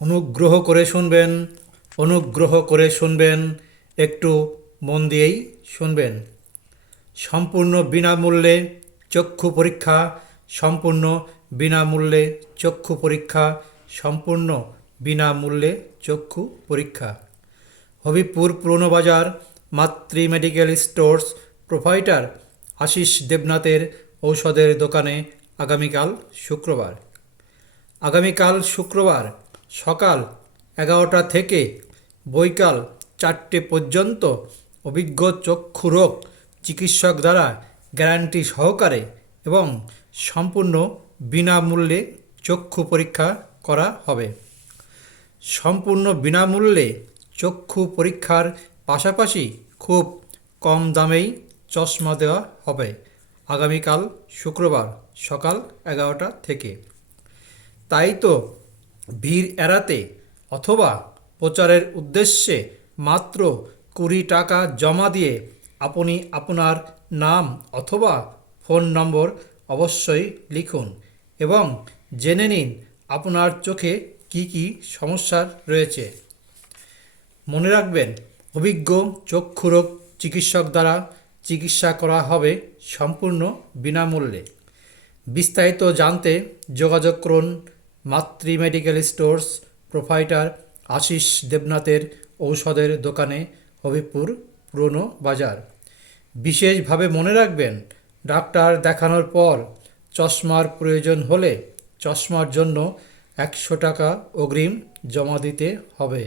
অনুগ্রহ করে শুনবেন, অনুগ্রহ করে শুনবেন, একটু মন দিয়েই শুনবেন। সম্পূর্ণ বিনামূল্যে চক্ষু পরীক্ষা, সম্পূর্ণ বিনামূল্যে চক্ষু পরীক্ষা, সম্পূর্ণ বিনামূল্যে চক্ষু পরীক্ষা। হবিবপুর পুরনো বাজার মাতৃ মেডিকেল স্টোর্স প্রোভাইডার আশিস দেবনাথের ঔষধের দোকানে আগামীকাল শুক্রবার। আগামীকাল শুক্রবার সকাল 11টা থেকে বৈকাল 4টে পর্যন্ত অভিজ্ঞ চক্ষুরোগ চিকিৎসক দ্বারা গ্যারান্টি সহকারে এবং সম্পূর্ণ বিনামূল্যে চক্ষু পরীক্ষা করা হবে। সম্পূর্ণ বিনামূল্যে চক্ষু পরীক্ষার পাশাপাশি খুব কম দামেই চশমা দেওয়া হবে আগামীকাল শুক্রবার সকাল 11টা থেকে। তাই তো ভিড় এড়াতে অথবা প্রচারের উদ্দেশ্যে মাত্র 20 টাকা জমা দিয়ে আপনি আপনার নাম অথবা ফোন নম্বর অবশ্যই লিখুন এবং জেনে নিন আপনার চোখে কি কি সমস্যা রয়েছে। মনে রাখবেন, অভিজ্ঞ চক্ষুরোগ চিকিৎসক দ্বারা চিকিৎসা করা হবে সম্পূর্ণ বিনামূল্যে। বিস্তারিত জানতে যোগাযোগ করুন মাতৃ মেডিকেল স্টোর্স প্রোভাইডার আশিস দেবনাথের ঔষধের দোকানে, হবিবপুর পুরনো বাজার। বিশেষভাবে মনে রাখবেন, ডাক্তার দেখানোর পর চশমার প্রয়োজন হলে চশমার জন্য 100 টাকা অগ্রিম জমা দিতে হবে।